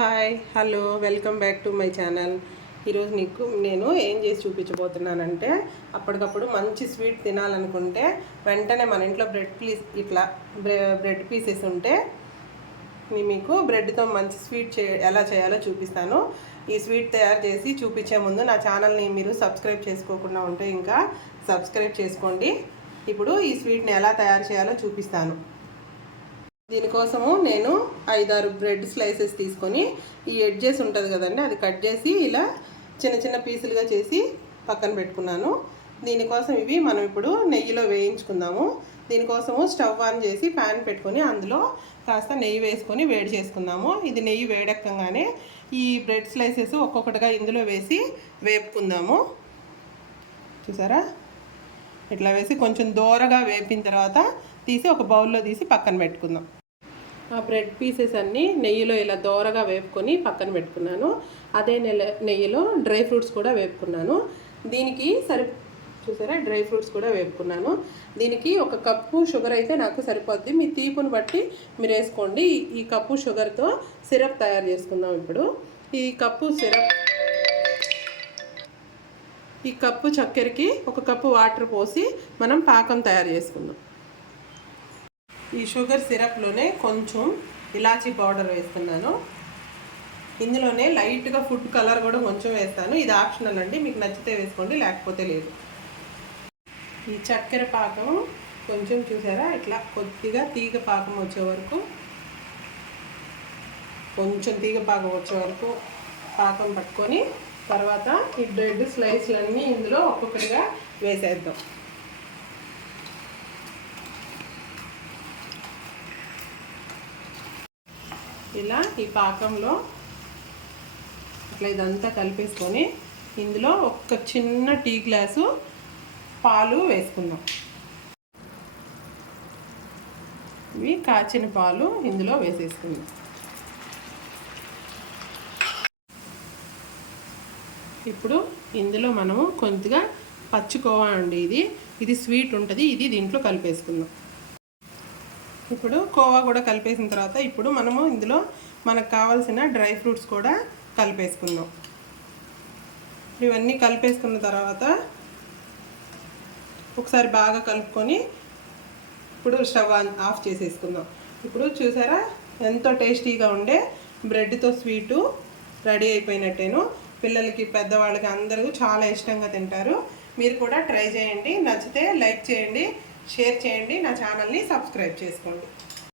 Hi hello welcome back to my channel. ఈరోజు నేను ఏం చేసి చూపించబోతున్నానంటే, అప్పటికప్పుడు మంచి స్వీట్ తినాలనుకుంటే వెంటనే మన ఇంట్లో బ్రెడ్ పీసెస్ ఉంటే మీకు బ్రెడ్తో మంచి స్వీట్ ఎలా చేయాలో చూపిస్తాను. ఈ స్వీట్ తయారు చేసి చూపించే ముందు నా ఛానల్ని మీరు సబ్స్క్రైబ్ చేసుకోకుండా ఉంటే ఇంకా సబ్స్క్రైబ్ చేసుకోండి. ఇప్పుడు ఈ స్వీట్ని ఎలా తయారు చేయాలో చూపిస్తాను. దీనికోసము నేను 5-6 బ్రెడ్ స్లైసెస్ తీసుకొని ఈ ఎడ్జెస్ ఉంటుంది కదండి, అది కట్ చేసి ఇలా చిన్న చిన్న పీసులుగా చేసి పక్కన పెట్టుకున్నాను. దీనికోసం ఇవి మనం ఇప్పుడు నెయ్యిలో వేయించుకుందాము. దీనికోసము స్టవ్ ఆన్ చేసి ప్యాన్ పెట్టుకొని అందులో కాస్త నెయ్యి వేసుకొని వేడి చేసుకుందాము. ఇది నెయ్యి వేడెక్కగానే ఈ బ్రెడ్ స్లైసెస్ ఒక్కొక్కటిగా ఇందులో వేసి వేపుకుందాము. చూసారా, ఇట్లా వేసి కొంచెం దూరగా వేపిన తర్వాత తీసి ఒక బౌల్లో తీసి పక్కన పెట్టుకుందాం. ఆ బ్రెడ్ పీసెస్ అన్నీ నెయ్యిలో ఇలా దోరగా వేపుకొని పక్కన పెట్టుకున్నాను. అదే నెయ్యిలో డ్రై ఫ్రూట్స్ కూడా వేపుకున్నాను. దీనికి చూసారా, డ్రై ఫ్రూట్స్ కూడా వేపుకున్నాను. దీనికి 1 కప్పు షుగర్ అయితే నాకు సరిపోద్ది. మీ తీపుని బట్టి మీరు వేసుకోండి. ఈ కప్పు షుగర్తో సిరప్ తయారు చేసుకుందాం. ఇప్పుడు ఈ కప్పు చక్కెరకి 1 కప్పు వాటర్ పోసి మనం పాకం తయారు చేసుకుందాం. ఈ షుగర్ సిరప్లోనే కొంచెం ఇలాచీ పౌడర్ వేస్తున్నాను. ఇందులోనే లైట్గా ఫుడ్ కలర్ కూడా కొంచెం వేస్తాను. ఇది ఆప్షనల్ అండి, మీకు నచ్చితే వేసుకోండి, లేకపోతే లేదు. ఈ చక్కెర పాకం కొంచెం చూసారా, ఇట్లా కొద్దిగా తీగ పాకం వచ్చే వరకు, కొంచెం తీగ పాకం వచ్చే వరకు పాకం పట్టుకొని తర్వాత ఈ బ్రెడ్ స్లైస్లన్నీ ఇందులో ఒక్కొక్కటిగా వేసేద్దాం. ఇలా ఈ పాకంలో అట్లా ఇదంతా కలిపేసుకొని ఇందులో 1 చిన్న టీ గ్లాసు పాలు వేసుకుందాం. ఇవి కాచిన పాలు ఇందులో వేసేసుకుందాం. ఇప్పుడు ఇందులో మనము కొద్దిగా పచ్చికోవా అండి, ఇది స్వీట్ ఉంటుంది, ఇది దీంట్లో కలిపేసుకుందాం. ఇప్పుడు కోవా కూడా కలిపేసిన తర్వాత ఇప్పుడు మనము ఇందులో మనకు కావాల్సిన డ్రై ఫ్రూట్స్ కూడా కలిపేసుకుందాం. ఇవన్నీ కలిపేసుకున్న తర్వాత ఒకసారి బాగా కలుపుకొని ఇప్పుడు స్టవ్ ఆఫ్ చేసేసుకుందాం. ఇప్పుడు చూసారా, ఎంతో టేస్టీగా ఉండే బ్రెడ్తో స్వీటు రెడీ అయిపోయినట్టేను. పిల్లలకి పెద్దవాళ్ళకి అందరూ చాలా ఇష్టంగా తింటారు. మీరు కూడా ట్రై చేయండి. నచ్చితే లైక్ చేయండి, షేర్ చేయండి, నా ఛానల్ని సబ్స్క్రైబ్ చేసుకోండి.